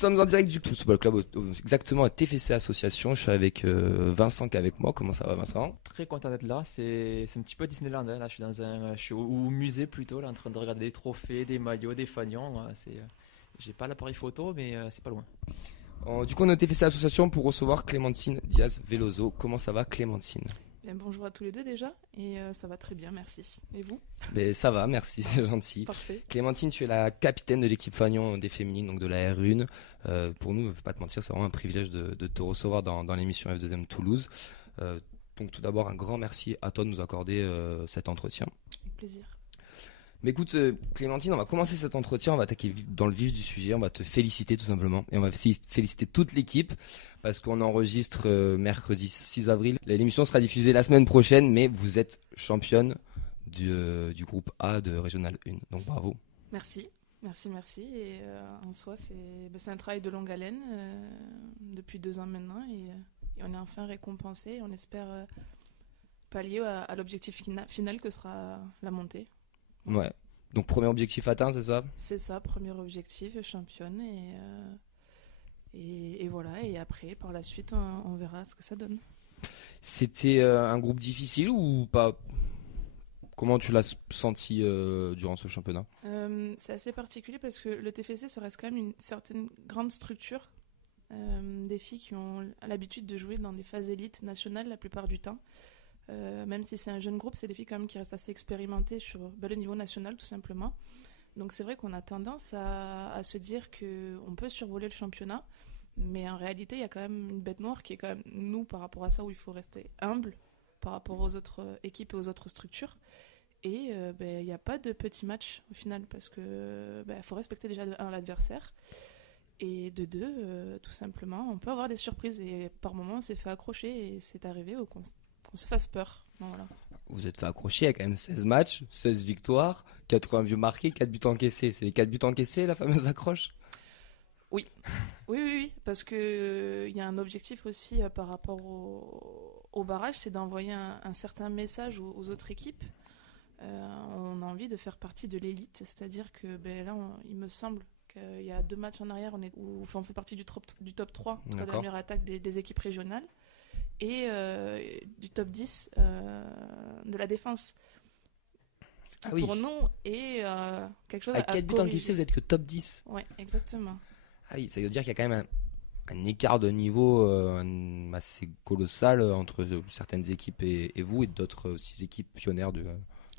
sommes en direct du Football Club, exactement à TFC Association. Je suis avec Vincent qui est avec moi. Comment ça va, Vincent? Très content d'être là. C'est un petit peu Disneyland, hein. Là, je suis au musée plutôt, là, en train de regarder des trophées, des maillots, des fanions. J'ai pas l'appareil photo, mais c'est pas loin. Du coup, on est au TFC Association pour recevoir Clémentine Diaz-Veloso. Comment ça va, Clémentine? Bien, bonjour à tous les deux déjà, et ça va très bien, merci. Et vous? Ça va, merci, c'est gentil. Parfait. Clémentine, tu es la capitaine de l'équipe Fagnon des féminines, donc de la R1. Pour nous, je ne vais pas te mentir, c'est vraiment un privilège de te recevoir dans l'émission F2M Toulouse. Donc tout d'abord, un grand merci à toi de nous accorder cet entretien. Avec plaisir. Mais écoute, Clémentine, on va commencer cet entretien, on va attaquer dans le vif du sujet, on va te féliciter tout simplement. Et on va féliciter toute l'équipe, parce qu'on enregistre mercredi 6 avril. L'émission sera diffusée la semaine prochaine, mais vous êtes championne du groupe A de Régional 1. Donc bravo. Merci. Et en soi, c'est un travail de longue haleine, depuis 2 ans maintenant, et on est enfin récompensé. On espère pallier à l'objectif final que sera la montée. Ouais. Donc premier objectif atteint, c'est ça? C'est ça, premier objectif, championne, et voilà. Et après, par la suite, on verra ce que ça donne. C'était un groupe difficile ou pas? Comment tu l'as senti durant ce championnat? C'est assez particulier parce que le TFC, ça reste quand même une certaine grande structure. Des filles qui ont l'habitude de jouer dans des phases élites nationales la plupart du temps. Même si c'est un jeune groupe, c'est des filles quand même qui restent assez expérimentées sur le niveau national tout simplement. Donc c'est vrai qu'on a tendance à se dire qu'on peut survoler le championnat, mais en réalité il y a quand même une bête noire qui est quand même nous par rapport à ça, où il faut rester humble par rapport aux autres équipes et aux autres structures. Et il n'y a pas de petits matchs au final, parce que faut respecter déjà de 1 l'adversaire, et de 2 tout simplement on peut avoir des surprises, et par moments on s'est fait accrocher et c'est arrivé qu'on se fasse peur. Voilà. Vous êtes fait accrocher, il y a quand même 16 matchs, 16 victoires, 80 buts marqués, 4 buts encaissés. C'est les 4 buts encaissés, la fameuse accroche? Oui, parce que il y a un objectif aussi par rapport au barrage, c'est d'envoyer un certain message aux autres équipes. On a envie de faire partie de l'élite, c'est-à-dire que là, il me semble qu'il y a 2 matchs en arrière, on fait partie du top 3 de la meilleure attaque des équipes régionales, et du top 10 de la défense. Ce qui pour nous est quelque chose à corriger. Avec 4 buts encaissés, vous êtes que top 10. Oui, exactement. Ah oui, ça veut dire qu'il y a quand même un écart de niveau assez colossal entre certaines équipes et vous, et d'autres aussi équipes pionnières de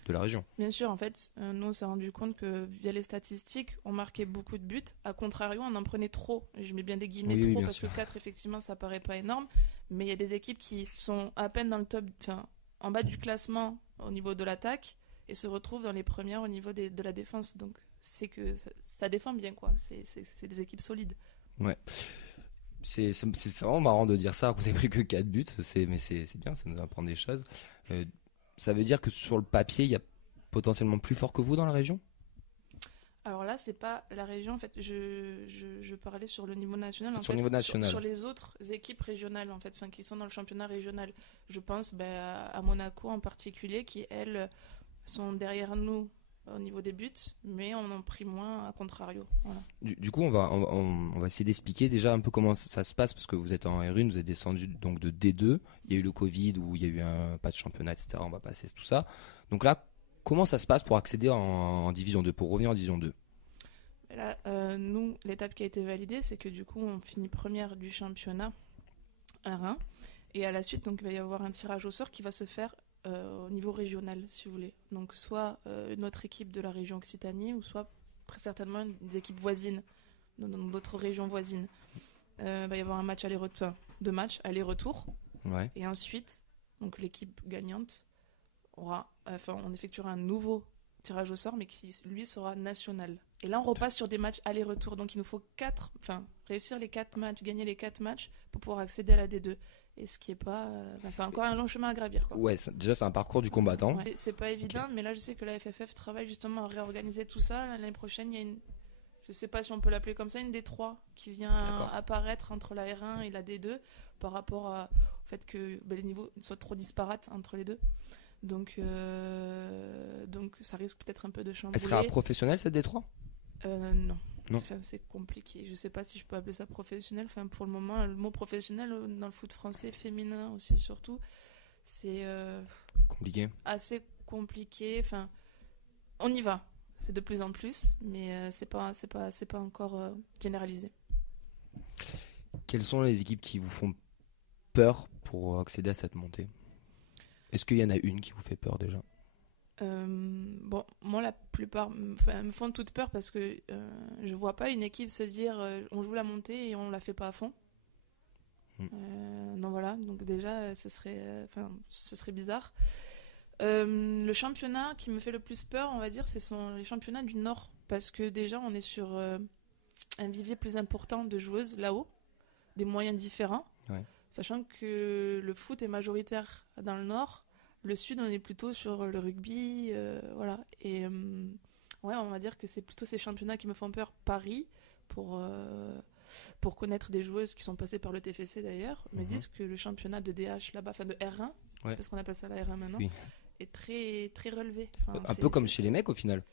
la région. Bien sûr, en fait, nous on s'est rendu compte que via les statistiques, on marquait beaucoup de buts. A contrario, on en prenait trop. Et je mets bien des guillemets trop, parce que 4, effectivement, ça paraît pas énorme. Mais il y a des équipes qui sont à peine dans le top, en bas du classement au niveau de l'attaque, et se retrouvent dans les premières au niveau de la défense. Donc c'est que ça défend bien, quoi. C'est des équipes solides. Ouais. C'est vraiment marrant de dire ça. Vous avez pris que 4 buts, mais c'est bien, ça nous apprend des choses. Ça veut dire que sur le papier, il y a potentiellement plus fort que vous dans la région? Alors là, c'est pas la région. En fait, je parlais sur le niveau national. Sur le niveau national. Sur les autres équipes régionales, en fait, qui sont dans le championnat régional. Je pense à Monaco en particulier, qui elles sont derrière nous au niveau des buts, mais on en pris moins à contrario. Voilà. Du coup, on va essayer d'expliquer déjà un peu comment ça se passe, parce que vous êtes en R1, vous êtes descendu donc de D2. Il y a eu le Covid où il y a eu pas de championnat, etc. On va passer tout ça. Donc là, comment ça se passe pour accéder en Division 2, pour revenir en Division 2? Là, nous, l'étape qui a été validée, c'est que du coup, on finit première du championnat R1, et à la suite, donc, il va y avoir un tirage au sort qui va se faire au niveau régional, si vous voulez. Donc soit notre équipe de la région Occitanie, ou soit très certainement des équipes voisines, dans d'autres régions voisines. Il va y avoir un match aller-retour, 2 matchs aller-retour. Ouais. Et ensuite, donc l'équipe gagnante on effectuera un nouveau tirage au sort, mais qui lui sera national. Et là, on repasse sur des matchs aller-retour. Donc il nous faut réussir les 4 matchs, gagner les 4 matchs pour pouvoir accéder à la D2. Et ce qui est pas, c'est encore un long chemin à gravir, quoi. Ouais, déjà c'est un parcours du combattant. Ouais, c'est pas évident, mais là je sais que la FFF travaille justement à réorganiser tout ça. L'année prochaine, il y a je sais pas si on peut l'appeler comme ça, une D3 qui vient apparaître entre la R1 et la D2 par rapport au fait que les niveaux soient trop disparates entre les deux. Donc ça risque peut-être un peu de chambouler. Elle sera professionnelle, cette D3? Non. Non. Enfin, c'est compliqué. Je sais pas si je peux appeler ça professionnel. Enfin, pour le moment, le mot professionnel dans le foot français, féminin aussi surtout, c'est Compliqué. assez compliqué. Enfin, on y va. C'est de plus en plus, mais c'est pas encore généralisé. Quelles sont les équipes qui vous font peur pour accéder à cette montée? Est-ce qu'il y en a une qui vous fait peur déjà? Bon, moi, la plupart me font toute peur parce que je vois pas une équipe se dire on joue la montée et on la fait pas à fond. Non, voilà, donc déjà, ce serait bizarre. Le championnat qui me fait le plus peur, on va dire, ce sont les championnats du Nord parce que déjà, on est sur un vivier plus important de joueuses là-haut, des moyens différents, sachant que le foot est majoritaire dans le Nord. Le Sud, on est plutôt sur le rugby, voilà. Et on va dire que c'est plutôt ces championnats qui me font peur. Paris, pour connaître des joueuses qui sont passées par le TFC d'ailleurs, me disent que le championnat de DH là-bas, enfin de R1, parce qu'on appelle ça la R1 maintenant, est très, très relevé. Enfin, un peu comme chez les mecs au final.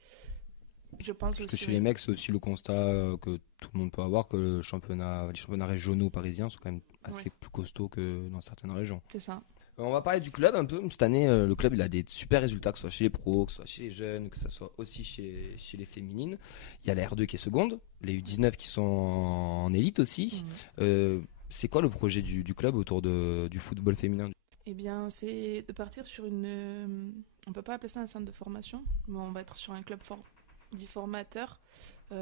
Je pense Parce aussi. que chez les mecs, c'est aussi le constat que tout le monde peut avoir, que les championnats régionaux parisiens sont quand même assez plus costauds que dans certaines régions. C'est ça. On va parler du club un peu. Cette année, le club il a des super résultats, que ce soit chez les pros, que ce soit chez les jeunes, que ce soit aussi chez les féminines. Il y a la R2 qui est seconde, les U19 qui sont en élite aussi. C'est quoi le projet du club autour du football féminin? Eh bien, c'est de partir sur on peut pas appeler ça un centre de formation, mais on va être sur un club dit formateur, tout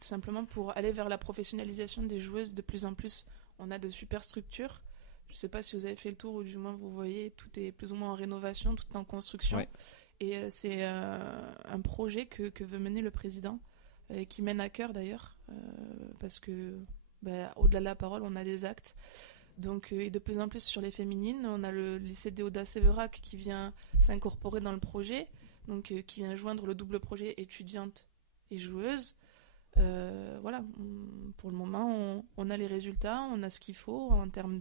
simplement pour aller vers la professionnalisation des joueuses de plus en plus. On a de super structures. Je ne sais pas si vous avez fait le tour ou du moins vous voyez, tout est plus ou moins en rénovation, tout est en construction. Ouais. Et c'est un projet que veut mener le président, qui mène à cœur d'ailleurs, parce que au-delà de la parole, on a des actes. Donc, et de plus en plus sur les féminines, on a le lycée Déodat Séverac qui vient s'incorporer dans le projet, donc qui vient joindre le double projet étudiante et joueuse. Voilà, pour le moment, on a les résultats, on a ce qu'il faut en termes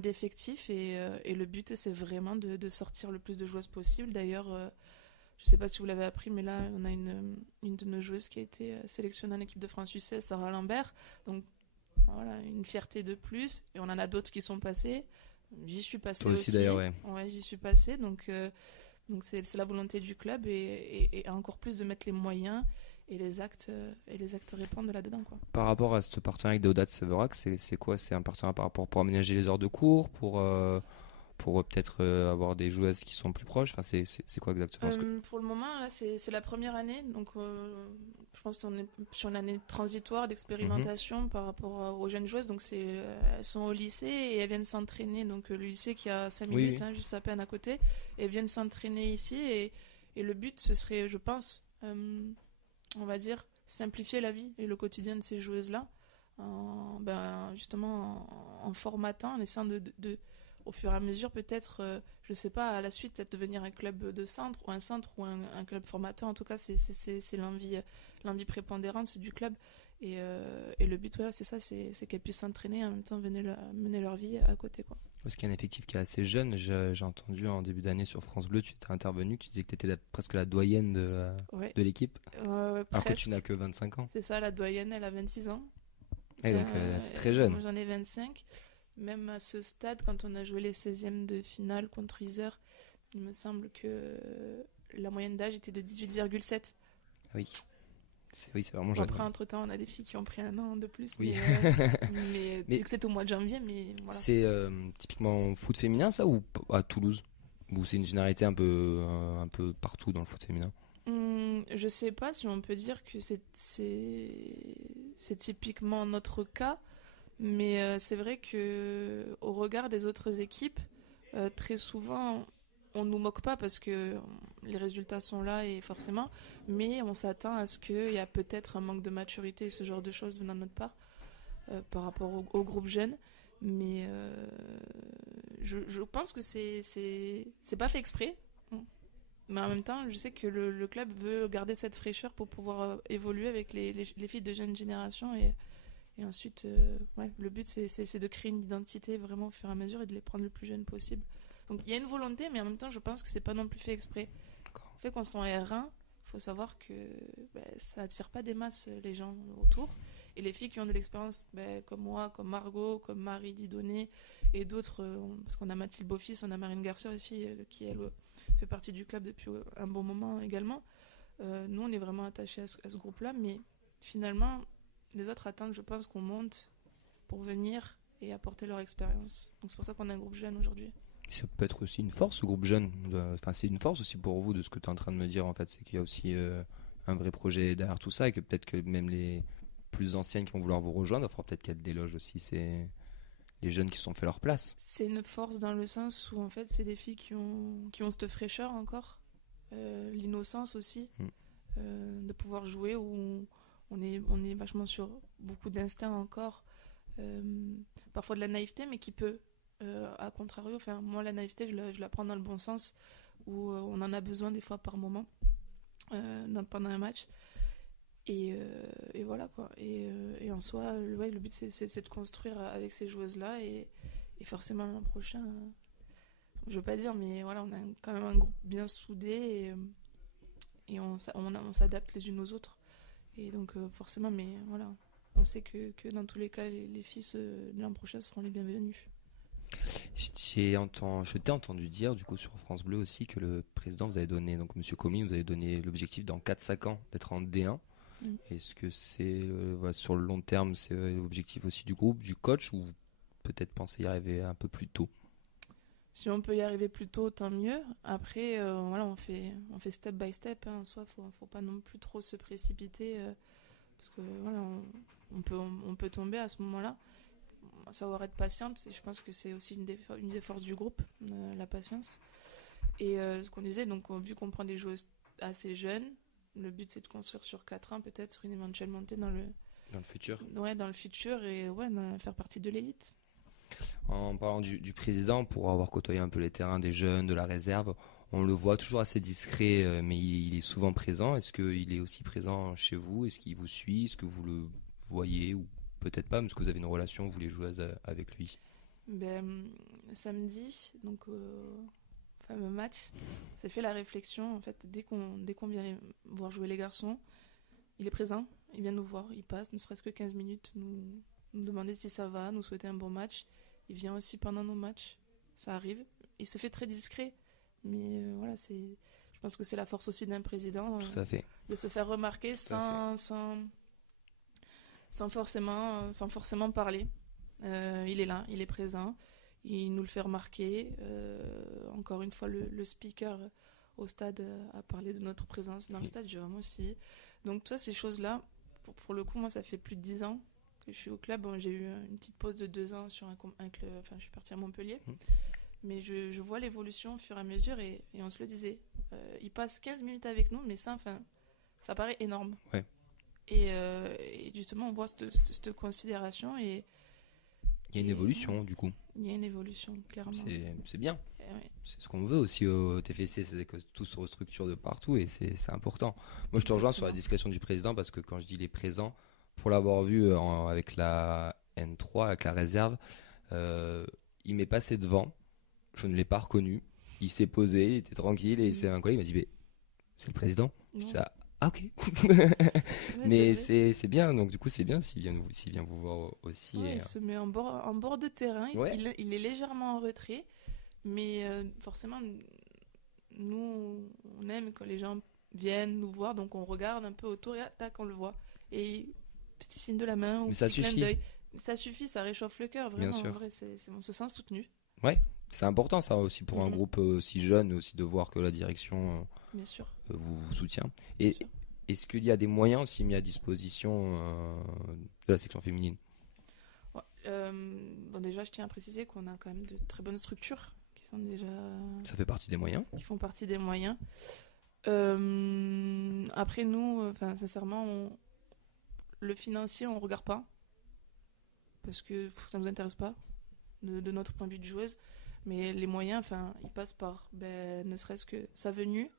d'effectifs et le but c'est vraiment de sortir le plus de joueuses possible. D'ailleurs, je ne sais pas si vous l'avez appris, mais là on a une de nos joueuses qui a été sélectionnée en équipe de France U16, Sarah Lambert. Donc voilà, une fierté de plus. Et on en a d'autres qui sont passées. J'y suis passée aussi. D'ailleurs, ouais. Ouais, j'y suis passée. Donc c'est la volonté du club et encore plus de mettre les moyens et les actes répondent là-dedans, quoi. Par rapport à ce partenariat avec Déodat Séverac, c'est quoi? C'est un partenariat par rapport pour aménager les heures de cours, pour peut-être avoir des joueuses qui sont plus proches. Enfin, c'est quoi exactement Pour le moment, là, c'est la première année, donc je pense qu'on est sur une année transitoire d'expérimentation par rapport aux jeunes joueuses. Donc elles sont au lycée et elles viennent s'entraîner. Donc le lycée qui a 5 minutes, hein, juste à peine à côté, et elles viennent s'entraîner ici. Et le but, ce serait, je pense, on va dire, simplifier la vie et le quotidien de ces joueuses-là, justement en formatant, en essayant de au fur et à mesure, peut-être, je sais pas, à la suite, peut-être devenir un club de centre ou un club formateur. En tout cas, c'est l'envie prépondérante, c'est du club. Et le but, c'est ça, c'est qu'elles puissent s'entraîner et en même temps mener leur vie à côté, quoi. Parce qu'il y a un effectif qui est assez jeune. J'ai entendu en début d'année sur France Bleu, tu t'es intervenu, tu disais que tu étais presque la doyenne de l'équipe. Alors que tu n'as que 25 ans. C'est ça, la doyenne, elle a 26 ans. Et donc, c'est très jeune. Moi, j'en ai 25. Même à ce stade, quand on a joué les 16e de finale contre Yzeure, il me semble que la moyenne d'âge était de 18,7. Oui, c'est vraiment jeune. Après, entre-temps, on a des filles qui ont pris un an de plus. Oui. Mais vu que c'est au mois de janvier, mais voilà. C'est typiquement foot féminin, ça, ou à Toulouse? Ou c'est une généralité un peu partout dans le foot féminin? Je sais pas si on peut dire que c'est typiquement notre cas. Mais c'est vrai que au regard des autres équipes, très souvent, on nous moque pas parce que les résultats sont là et forcément, mais on s'attend à ce qu'il y a peut-être un manque de maturité et ce genre de choses venant de notre part par rapport au groupe jeune. Mais je pense que c'est pas fait exprès. Mais en même temps, je sais que le club veut garder cette fraîcheur pour pouvoir évoluer avec les filles de jeune génération et ensuite, le but, c'est de créer une identité vraiment au fur et à mesure et de les prendre le plus jeune possible. Donc, il y a une volonté, mais en même temps, je pense que c'est pas non plus fait exprès. Le fait qu'on soit en R1, faut savoir que ça attire pas des masses les gens autour. Et les filles qui ont de l'expérience, comme moi, comme Margot, comme Marie Didonné et d'autres, parce qu'on a Mathilde Beaufils, on a Marine Garcia aussi, qui elle fait partie du club depuis un bon moment également. Nous, on est vraiment attachés à ce groupe-là, mais finalement, les autres attendent, je pense, qu'on monte pour venir et apporter leur expérience. Donc c'est pour ça qu'on a un groupe jeune aujourd'hui. Ça peut être aussi une force, ce groupe jeune. Enfin, c'est une force aussi pour vous de ce que tu es en train de me dire, en fait. C'est qu'il y a aussi un vrai projet derrière tout ça et que peut-être que même les plus anciennes qui vont vouloir vous rejoindre, il faudra peut-être qu'il y ait des loges aussi. C'est les jeunes qui se sont fait leur place. C'est une force dans le sens où, en fait, c'est des filles qui ont cette fraîcheur encore, l'innocence aussi, de pouvoir jouer où on est vachement sur beaucoup d'instinct encore, parfois de la naïveté, mais qui peut, à contrario, enfin, moi la naïveté je la prends dans le bon sens, où on en a besoin des fois par moment pendant un match, et voilà quoi, et en soi le but c'est de construire avec ces joueuses là, et forcément l'an prochain, je veux pas dire, mais voilà, on a quand même un groupe bien soudé, et on s'adapte les unes aux autres. Et donc forcément, mais voilà, on sait que dans tous les cas, les filles de l'an prochain seront les bienvenues. Je t'ai entendu dire du coup sur France Bleu aussi que le président vous avait donné, donc Monsieur Comey vous avait donné l'objectif dans 4-5 ans d'être en D1. Est-ce que c'est sur le long terme, c'est l'objectif aussi du groupe, du coach, ou peut-être penser y arriver un peu plus tôt? Si on peut y arriver plus tôt, tant mieux. Après, voilà, on fait step by step. En soi, faut pas non plus trop se précipiter, parce que voilà, on peut tomber à ce moment-là. Savoir être patiente, je pense que c'est aussi une des forces du groupe, la patience. Et ce qu'on disait, donc vu qu'on prend des joueuses assez jeunes, le but c'est de construire sur 4 ans, peut-être sur une éventuelle montée dans le futur. Ouais, dans le futur, et faire partie de l'élite. En parlant du président, pour avoir côtoyé un peu les terrains des jeunes, de la réserve, on le voit toujours assez discret, mais il est souvent présent. Est-ce qu'il est aussi présent chez vous? Est-ce qu'il vous suit? Est-ce que vous le voyez, ou peut-être pas, parce que vous avez une relation, vous les jouez avec lui? Samedi, donc fameux match, c'est fait la réflexion, en fait, dès qu'on vient voir jouer les garçons, il est présent, il vient nous voir, il passe, ne serait-ce que 15 minutes, nous demander si ça va, nous souhaiter un bon match. Il vient aussi pendant nos matchs, ça arrive. Il se fait très discret, mais voilà, je pense que c'est la force aussi d'un président, tout à fait, de se faire remarquer sans forcément parler. Il est là, il est présent, il nous le fait remarquer. Encore une fois, le speaker au stade a parlé de notre présence dans le stade, Jérôme aussi. Donc ça, ces choses-là, pour le coup, moi, ça fait plus de 10 ans que je suis au club. Bon, j'ai eu une petite pause de 2 ans sur un club, enfin, je suis partie à Montpellier. Mais je vois l'évolution au fur et à mesure, et on se le disait. Il passe 15 minutes avec nous, mais ça paraît énorme. Ouais. Et justement, on voit cette considération, et il y a une évolution du coup. Il y a une évolution, clairement. C'est bien. Ouais. C'est ce qu'on veut aussi au TFC, c'est que tout se restructure de partout, et c'est important. Moi, je te rejoins sur la discrétion du président, parce que quand je dis il est présent, pour l'avoir vu avec la N3, avec la réserve, il m'est passé devant, je ne l'ai pas reconnu, il s'est posé, il était tranquille, et c'est un collègue, il m'a dit c'est le président. Je dis ok. Mais c'est bien, donc du coup c'est bien s'il vient vous voir aussi. Ouais, il se met en bord de terrain, il est légèrement en retrait, mais forcément nous on aime quand les gens viennent nous voir, donc on regarde un peu autour, et tac, on le voit, et petit signe de la main ou petit clin d'œil, ça suffit, ça réchauffe le cœur, vraiment. Bien sûr. En vrai, on se sent soutenu. Ouais, c'est important ça aussi pour un groupe aussi jeune, aussi de voir que la direction bien sûr vous soutient. Et est-ce qu'il y a des moyens aussi mis à disposition de la section féminine? Bon, déjà, je tiens à préciser qu'on a quand même de très bonnes structures qui sont déjà... Ça fait partie des moyens. Qui font partie des moyens. Après, nous, sincèrement, le financier, on ne regarde pas, parce que ça ne nous intéresse pas, de notre point de vue de joueuse. Mais les moyens, ils passent par, ne serait-ce que sa venue.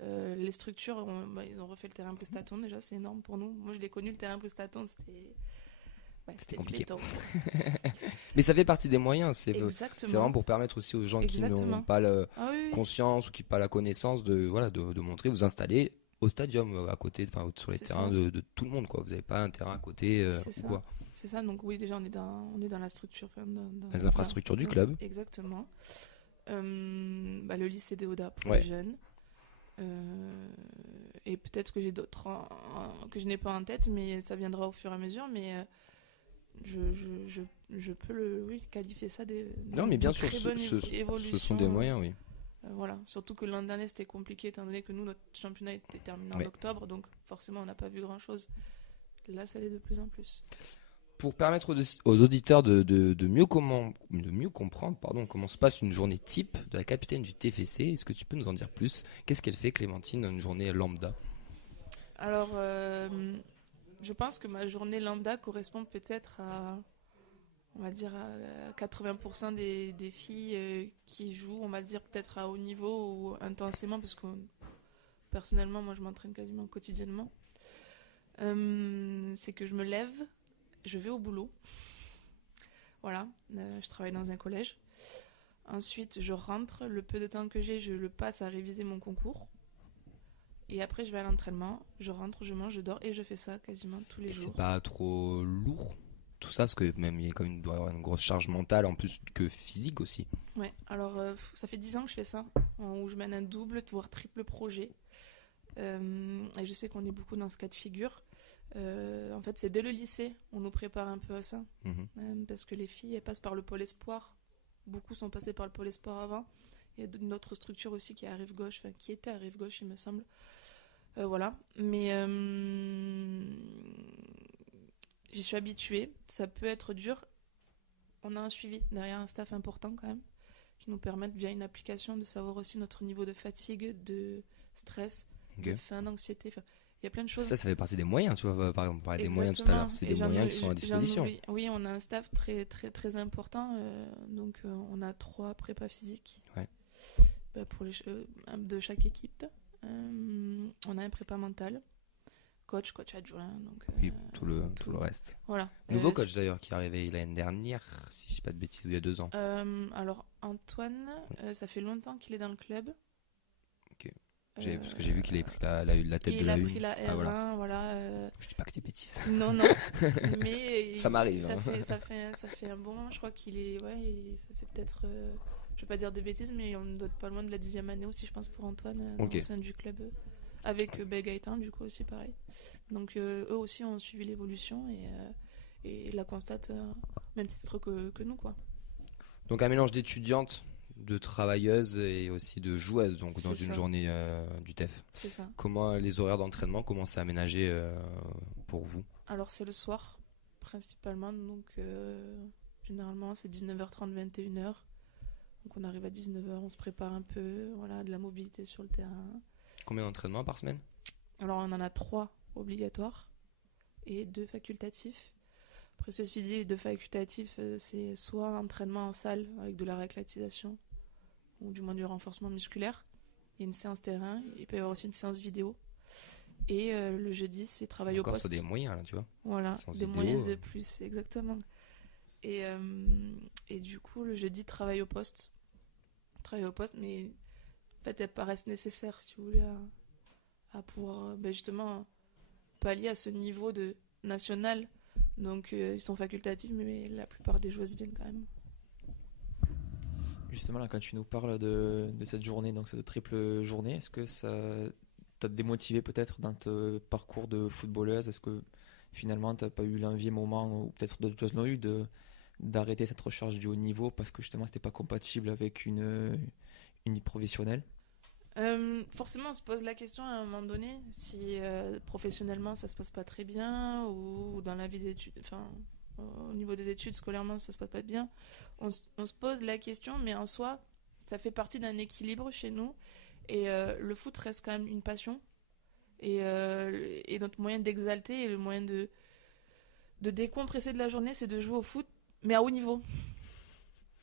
Les structures, ils ont refait le terrain Prestaton, déjà, c'est énorme pour nous. Moi, je l'ai connu, le terrain Prestaton, c'était compliqué. béton. Mais ça fait partie des moyens, c'est Exactement. vraiment pour permettre aussi aux gens qui n'ont pas conscience ou qui n'ont pas la connaissance de montrer, vous installer au stadium, à côté, enfin sur les terrains de tout le monde, quoi. Vous n'avez pas un terrain à côté ou quoi. C'est ça, donc oui, déjà on est dans la structure, dans les infrastructures du club. Exactement. Le lycée Déodat pour les jeunes. Et peut-être que j'ai d'autres que je n'ai pas en tête, mais ça viendra au fur et à mesure. Mais je peux qualifier ça non, mais bien sûr, ce sont des moyens, oui. Voilà, surtout que l'an dernier c'était compliqué étant donné que nous, notre championnat était terminé en octobre, donc forcément on n'a pas vu grand-chose. Là, ça l'est de plus en plus. Pour permettre aux auditeurs de mieux comprendre comment se passe une journée type de la capitaine du TFC, est-ce que tu peux nous en dire plus? Qu'est-ce qu'elle fait, Clémentine, une journée lambda? Alors, je pense que ma journée lambda correspond peut-être à, on va dire, à 80% des filles qui jouent, on va dire peut-être à haut niveau ou intensément, parce que personnellement, moi je m'entraîne quasiment quotidiennement. C'est que je me lève, je vais au boulot. Voilà, je travaille dans un collège. Ensuite, je rentre. Le peu de temps que j'ai, je le passe à réviser mon concours. Et après, je vais à l'entraînement. Je rentre, je mange, je dors et je fais ça quasiment tous les jours. C'est pas trop lourd tout ça, parce que même il doit y avoir une grosse charge mentale en plus que physique aussi. Ouais, alors ça fait 10 ans que je fais ça, où je mène un double, voire triple projet. Et je sais qu'on est beaucoup dans ce cas de figure. En fait, c'est dès le lycée, on nous prépare un peu à ça. Parce que les filles, elles passent par le pôle espoir. Beaucoup sont passées par le pôle espoir avant. Il y a une autre structure aussi qui est à Rive-Gauche, qui était à Rive-Gauche, il me semble. Voilà. Mais j'y suis habituée. Ça peut être dur. On a un suivi derrière, un staff important quand même, qui nous permettent, via une application, de savoir aussi notre niveau de fatigue, de stress, de faim, d'anxiété. Il y a plein de choses. Ça fait partie des moyens, tu vois. Par exemple, on parlait des moyens tout à l'heure. C'est des moyens qui sont à disposition. Oui, on a un staff très, très, très important. Donc, on a 3 prépas physiques pour de chaque équipe. On a un prépa mental, coach adjoint. Donc, oui, tout le reste. Voilà. Nouveau coach d'ailleurs qui est arrivé l'année dernière, si je ne dis pas de bêtises, il y a 2 ans. Alors, Antoine, ça fait longtemps qu'il est dans le club. Parce que j'ai vu qu'il avait pris la tête de la une. Il a pris la R1, voilà. Je dis pas que des bêtises. Non, mais ça m'arrive. Ça fait un bon moment, je crois qu'il est, ça fait peut-être, je vais pas dire de bêtises, mais on doit être pas loin de la 10e année aussi, je pense, pour Antoine, au sein du club, avec Gaëtan, du coup aussi pareil. Donc eux aussi ont suivi l'évolution et la constatent même titre que nous, quoi. Donc un mélange d'étudiantes, de travailleuses et aussi de joueuses, donc dans une journée du TEF. C'est ça. Comment les horaires d'entraînement, comment c'est aménagé pour vous? Alors c'est le soir principalement, donc généralement c'est 19h30, 21h. Donc on arrive à 19h, on se prépare un peu, voilà, de la mobilité sur le terrain. Combien d'entraînements par semaine? Alors on en a 3 obligatoires et 2 facultatifs. Après ceci dit, les 2 facultatifs, c'est soit entraînement en salle avec de la réathlétisation ou du moins du renforcement musculaire. Il y a une séance terrain, il peut y avoir aussi une séance vidéo. Et le jeudi, c'est travail au poste. Encore des moyens, là, tu vois. Voilà, des moyens de plus, exactement. Et du coup, le jeudi, travail au poste. Travail au poste, mais en fait, elles paraissent nécessaires, si vous voulez, à pouvoir justement pallier à ce niveau de national. Donc, ils sont facultatifs, mais la plupart des joueuses viennent quand même. Justement, là, quand tu nous parles de cette journée, donc cette triple journée, est-ce que ça t'a démotivé peut-être dans ton parcours de footballeuse? Est-ce que finalement, t'as pas eu l'envie, moment, ou peut-être d'autres choses n'ont eu, d'arrêter cette recherche du haut niveau parce que justement, c'était pas compatible avec une vie professionnelle? Forcément, on se pose la question à un moment donné si professionnellement ça se passe pas très bien ou dans la vie d'études, enfin au niveau des études scolairement ça se passe pas bien. On se pose la question, mais en soi, ça fait partie d'un équilibre chez nous et le foot reste quand même une passion et notre moyen d'exalter et le moyen de décompresser de la journée, c'est de jouer au foot, mais à haut niveau.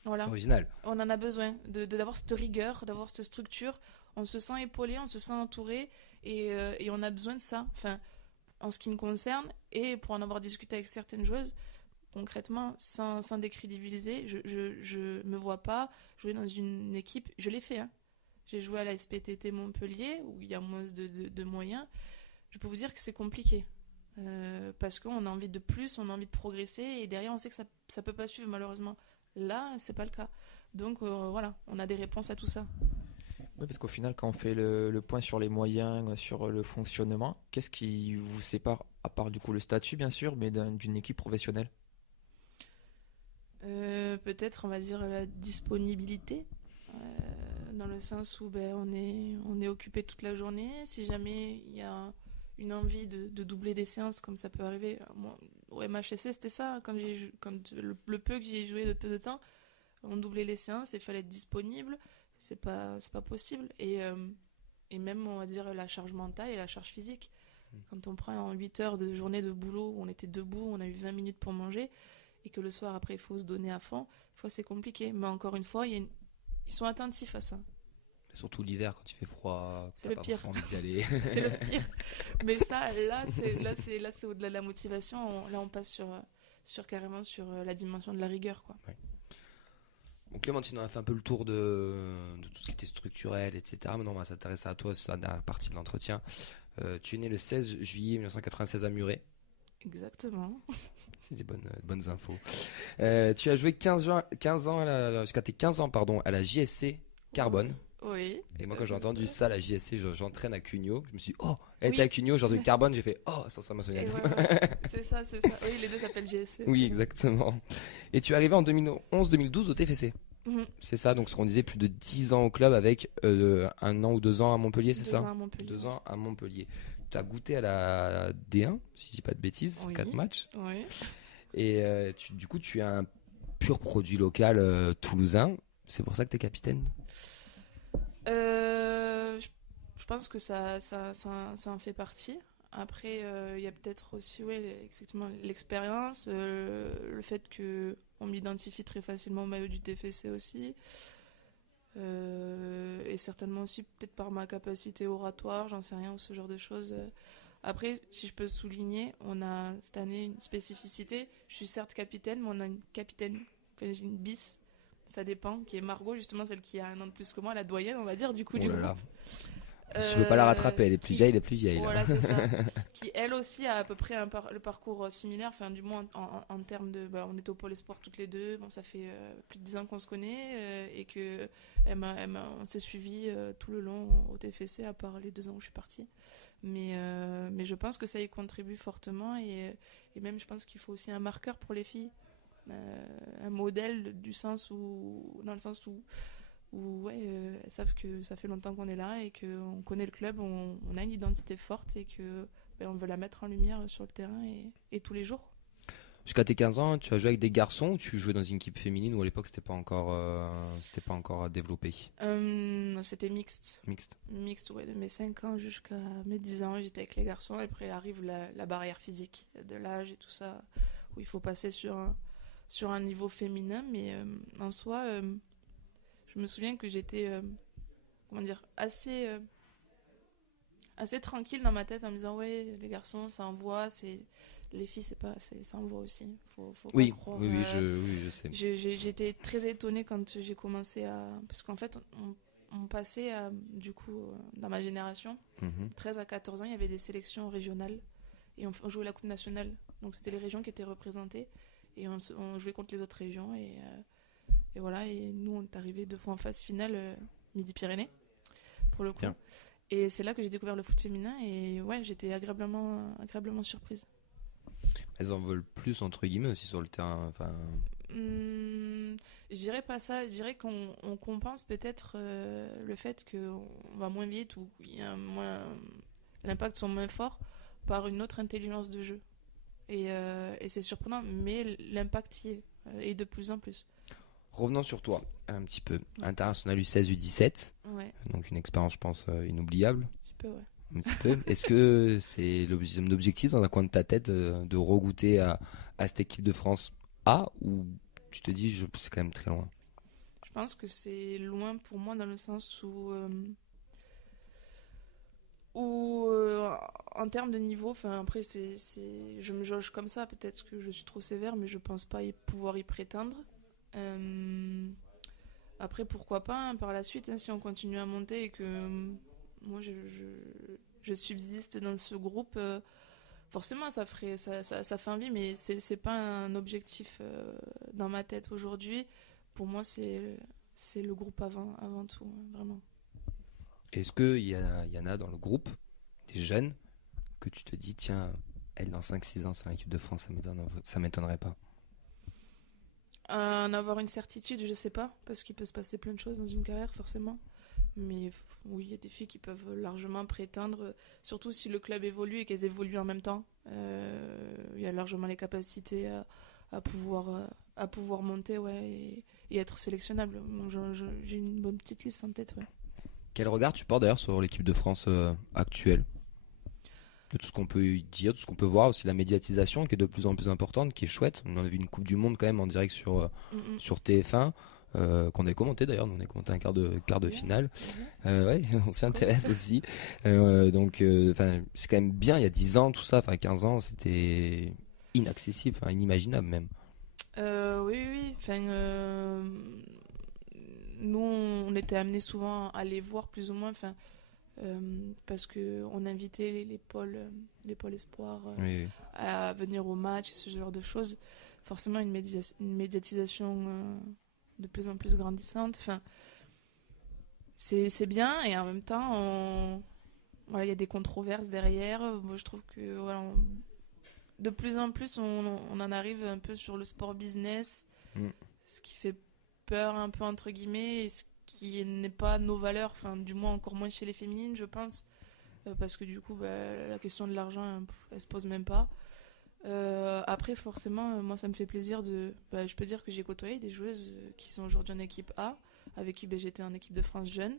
Voilà. C'est original. On en a besoin d'avoir cette rigueur, d'avoir cette structure. On se sent épaulé, on se sent entouré et on a besoin de ça. Enfin, en ce qui me concerne, et pour en avoir discuté avec certaines joueuses, concrètement, sans décrédibiliser, je me vois pas jouer dans une équipe. Je l'ai fait, hein. j'ai joué à la SPTT Montpellier, où il y a moins de moyens. Je peux vous dire que c'est compliqué. Parce qu'on a envie de plus, on a envie de progresser, et derrière, on sait que ça ne peut pas suivre, malheureusement. Là, c'est pas le cas. Donc, voilà, on a des réponses à tout ça. Oui, parce qu'au final, quand on fait le point sur les moyens, sur le fonctionnement, qu'est-ce qui vous sépare, à part du coup le statut, bien sûr, mais d'une équipe professionnelle? Peut-être, on va dire, la disponibilité. Dans le sens où on est occupé toute la journée. Si jamais il y a une envie de doubler des séances, comme ça peut arriver. Moi, au MHSC, c'était ça. Quand le peu que j'y ai joué de peu de temps, on doublait les séances, il fallait être disponible. C'est pas possible. Et même, on va dire, la charge mentale et la charge physique. Quand on prend 8 heures de journée de boulot, où on était debout, on a eu 20 minutes pour manger, et que le soir, après, il faut se donner à fond, c'est compliqué. Mais encore une fois, ils sont attentifs à ça. Surtout l'hiver, quand il fait froid, c'est le pire. Pas envie d'y aller. C'est le pire. Mais ça, là, c'est au-delà de la motivation. Là, on passe carrément sur la dimension de la rigueur, quoi. Ouais. Donc Clémentine, on a fait un peu le tour de tout ce qui était structurel, etc. Maintenant, on va s'intéresser à toi sur la dernière partie de l'entretien. Tu es né le 16 juillet 1996 à Muret. Exactement. C'est des bonnes infos. Tu as joué 15 ans jusqu'à tes 15 ans, à la JSC Carbone. Oui. Et moi, quand j'ai entendu ça, la JSC, j'entraîne à Cugnot. Je me suis dit, oh, elle était à Cugnot, j'ai entendu Carbone, j'ai fait, oh, ça m'a sonné. C'est ça. Oui, les deux s'appellent JSC. Oui, exactement. Et tu es arrivé en 2011-2012 au TFC. Mm-hmm. C'est ça, donc ce qu'on disait, plus de 10 ans au club avec 1 an ou 2 ans à Montpellier, c'est ça? 2 ans à Montpellier. 2 ans à Montpellier. Tu as goûté à la D1, si je dis pas de bêtises, sur 4 matchs. Oui. Et du coup, tu es un pur produit local toulousain. C'est pour ça que tu es capitaine? Je pense que ça en fait partie. Après, il y a peut-être aussi effectivement l'expérience, le fait qu'on m'identifie très facilement au maillot du TFC aussi. Et certainement aussi peut-être par ma capacité oratoire, j'en sais rien, ou ce genre de choses. Après, si je peux souligner, on a cette année une spécificité. Je suis certes capitaine, mais on a une capitaine, j'ai une bis, ça dépend, qui est Margot, justement celle qui a 1 an de plus que moi, la doyenne, on va dire, du coup. Oh là là. Je peux pas la rattraper, elle est plus vieille. Voilà, c'est ça. Qui elle aussi a à peu près le parcours similaire, enfin du moins en termes de, on est au pôle espoir toutes les deux. Bon, ça fait plus de 10 ans qu'on se connaît et que on s'est suivis tout le long au TFC, à part les 2 ans où je suis partie. Mais je pense que ça y contribue fortement et même je pense qu'il faut aussi un marqueur pour les filles, un modèle dans le sens où elles savent que ça fait longtemps qu'on est là et qu'on connaît le club, on a une identité forte et que on veut la mettre en lumière sur le terrain et tous les jours. Jusqu'à tes 15 ans, tu as joué avec des garçons ou tu jouais dans une équipe féminine ou à l'époque c'était pas encore développé? C'était mixte. Mixte, ouais, de mes 5 ans jusqu'à mes 10 ans, j'étais avec les garçons et après arrive la barrière physique de l'âge et tout ça, où il faut passer sur un niveau féminin, mais en soi... je me souviens que j'étais assez tranquille dans ma tête en me disant ouais, les garçons ça envoie, les filles ça envoie aussi, faut oui, pas croire. Oui, je sais. J'étais très étonnée quand j'ai commencé parce qu'en fait on passait du coup dans ma génération 13 à 14 ans, il y avait des sélections régionales et on jouait la coupe nationale, donc c'était les régions qui étaient représentées et on jouait contre les autres régions et voilà, et nous on est arrivés 2 fois en phase finale Midi-Pyrénées pour le coup. Bien. Et c'est là que j'ai découvert le foot féminin et ouais, j'étais agréablement surprise. Elles en veulent plus entre guillemets aussi sur le terrain, enfin. Je dirais pas ça, je dirais qu'on compense peut-être le fait qu'on va moins vite ou l'impact sont moins fort par une autre intelligence de jeu. Et c'est surprenant, mais l'impact y est, et de plus en plus. Revenons sur toi, un petit peu. International U16, U17. Ouais. Donc une expérience, je pense, inoubliable. Un petit peu, ouais. Un petit peu. Est-ce que c'est l'objectif dans un coin de ta tête de regoûter à cette équipe de France A, ou tu te dis c'est quand même très loin? Je pense que c'est loin pour moi dans le sens où en termes de niveau, après je me jauge comme ça, peut-être que je suis trop sévère, mais je pense pas pouvoir y prétendre. Après, pourquoi pas, hein, par la suite, hein, si on continue à monter et que moi je subsiste dans ce groupe, forcément ça fait envie, mais c'est pas un objectif dans ma tête aujourd'hui. Pour moi, c'est le groupe avant tout, hein, vraiment. Est-ce qu'il y en a dans le groupe, des jeunes, que tu te dis, tiens, elle dans 5-6 ans, c'est l'équipe de France, ça m'étonnerait pas? En avoir une certitude, je sais pas, parce qu'il peut se passer plein de choses dans une carrière, forcément. Mais oui, il y a des filles qui peuvent largement prétendre, surtout si le club évolue et qu'elles évoluent en même temps. Il y a largement les capacités à pouvoir monter, ouais, et être sélectionnable. Donc, j'ai une bonne petite liste en tête, ouais. Quel regard tu portes d'ailleurs sur l'équipe de France actuelle? De tout ce qu'on peut dire, tout ce qu'on peut voir, aussi la médiatisation qui est de plus en plus importante, qui est chouette. On a vu une Coupe du Monde quand même en direct sur TF1, qu'on a commenté d'ailleurs, nous on a commenté un quart de finale. Ouais, on s'intéresse aussi. Donc c'est quand même bien, il y a 10 ans, tout ça, 15 ans, c'était inaccessible, inimaginable même. Oui. Nous, on était amenés souvent à les voir plus ou moins, parce qu'on invitait les pôles espoirs Oui. à venir au match, ce genre de choses. Forcément, une médiatisation de plus en plus grandissante. C'est bien, et en même temps, il y a des controverses derrière. Moi, je trouve que de plus en plus, on en arrive un peu sur le sport business, ce qui fait peur un peu entre guillemets, et ce qui n'est pas nos valeurs, du moins encore moins chez les féminines, je pense, parce que du coup, la question de l'argent, elle se pose même pas. Après, forcément, moi, ça me fait plaisir je peux dire que j'ai côtoyé des joueuses qui sont aujourd'hui en équipe A, avec qui j'étais en équipe de France jeune.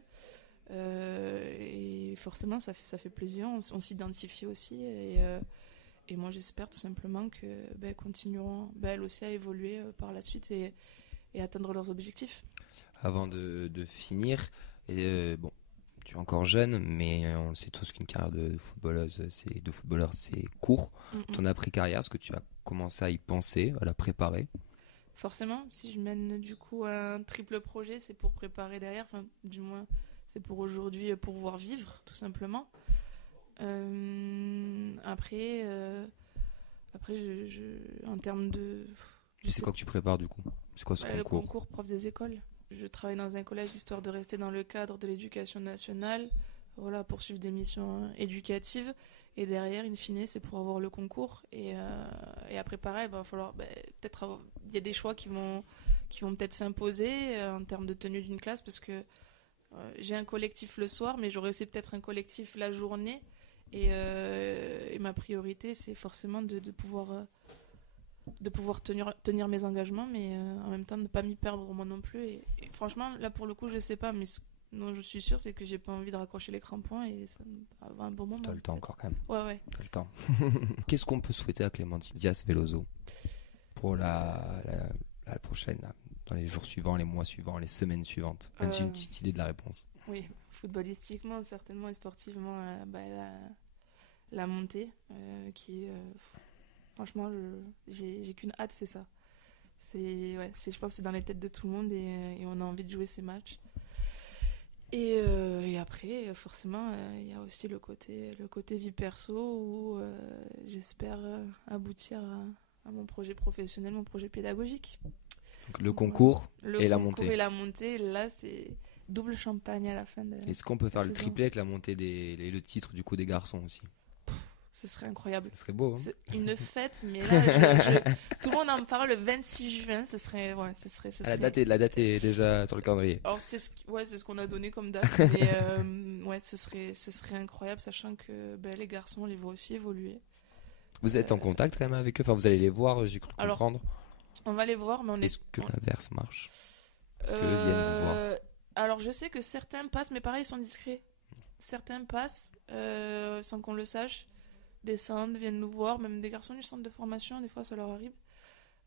Et forcément, ça fait plaisir, on s'identifie aussi, et moi, j'espère tout simplement qu'elles continueront, elles aussi, à évoluer par la suite et atteindre leurs objectifs. Avant de finir, tu es encore jeune, mais on le sait tous qu'une carrière de footballeur, c'est court. Ton après-carrière, est-ce que tu as commencé à y penser, à la préparer? Forcément, si je mène du coup un triple projet, c'est pour préparer derrière, du moins c'est pour aujourd'hui pouvoir vivre, tout simplement. Après, en termes de... C'est quoi que tu prépares du coup? C'est quoi ce concours? Le concours prof des écoles. Je travaille dans un collège histoire de rester dans le cadre de l'éducation nationale, poursuivre des missions éducatives, et derrière, in fine, c'est pour avoir le concours. Et après, pareil, il va falloir peut-être il y a des choix qui vont peut-être s'imposer en termes de tenue d'une classe, parce que j'ai un collectif le soir, mais j'aurais aussi peut-être un collectif la journée, et ma priorité, c'est forcément de pouvoir tenir mes engagements, mais en même temps ne pas m'y perdre moi non plus, et franchement là pour le coup je sais pas, mais ce dont je suis sûre c'est que j'ai pas envie de raccrocher les crampons, et ça va un bon moment. T'as le temps encore quand même. Ouais. T'as le temps. Qu'est-ce qu'on peut souhaiter à Clémentine Diaz-Veloso pour la prochaine, là, dans les jours suivants, les mois suivants, les semaines suivantes? Même si j'ai une petite idée de la réponse. Oui, footballistiquement certainement, et sportivement la montée qui est franchement, j'ai qu'une hâte, c'est ça. Je pense que c'est dans les têtes de tout le monde, et on a envie de jouer ces matchs. Et après, forcément, il y a aussi le côté vie perso où j'espère aboutir à mon projet professionnel, mon projet pédagogique. Donc, le concours et la montée. Et la montée, là, c'est double champagne à la fin de. Est-ce qu'on peut faire le saison. triplé avec la montée et le titre du coup des garçons aussi? Ce serait incroyable. Ce serait beau. Hein, c'est une fête, mais là, tout le monde en parle le 26 juin. Ce serait. La date est déjà sur le calendrier. Alors, c'est ce qu'on a donné comme date. Mais ce serait incroyable, sachant que les garçons, on les voit aussi évoluer. Vous êtes en contact quand même avec eux? Enfin, vous allez les voir, j'ai cru comprendre. On va les voir, mais Est-ce que l'inverse marche? Est-ce qu'eux viennent vous voir? Alors, je sais que certains passent, mais pareil, ils sont discrets. Certains passent sans qu'on le sache. Descendent, viennent nous voir, même des garçons du centre de formation, des fois ça leur arrive.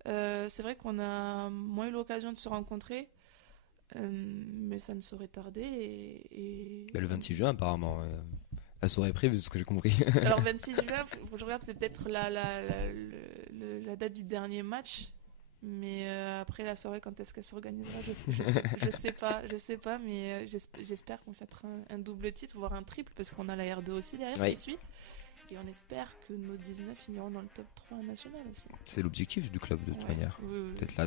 C'est vrai qu'on a moins eu l'occasion de se rencontrer, mais ça ne saurait tarder. Le 26 juin apparemment, la soirée est prévue, ce que j'ai compris. Alors 26 juin, faut que je regarde, c'est peut-être la date du dernier match, Mais après la soirée, quand est-ce qu'elle s'organisera, je sais pas, mais j'espère qu'on fêtera un double titre, voire un triple, parce qu'on a la R2 aussi derrière qui suit. Et on espère que nos 19 finiront dans le top 3 national aussi. C'est l'objectif du club de toute manière. Oui. Peut-être la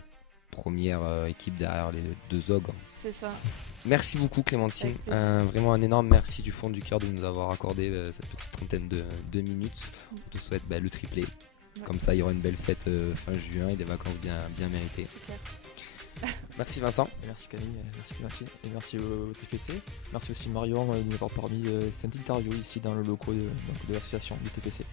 première équipe derrière les deux ogres. C'est ça. Merci beaucoup Clémentine, vraiment un énorme merci du fond du cœur de nous avoir accordé cette petite trentaine de minutes. On te souhaite le triplé. Comme ça il y aura une belle fête fin juin et des vacances bien méritées. Merci Vincent. Et merci Camille, merci Clémentine et merci au TFC. Merci aussi Marion de nous avoir permis cette interview ici dans le locaux de l'association du TFC.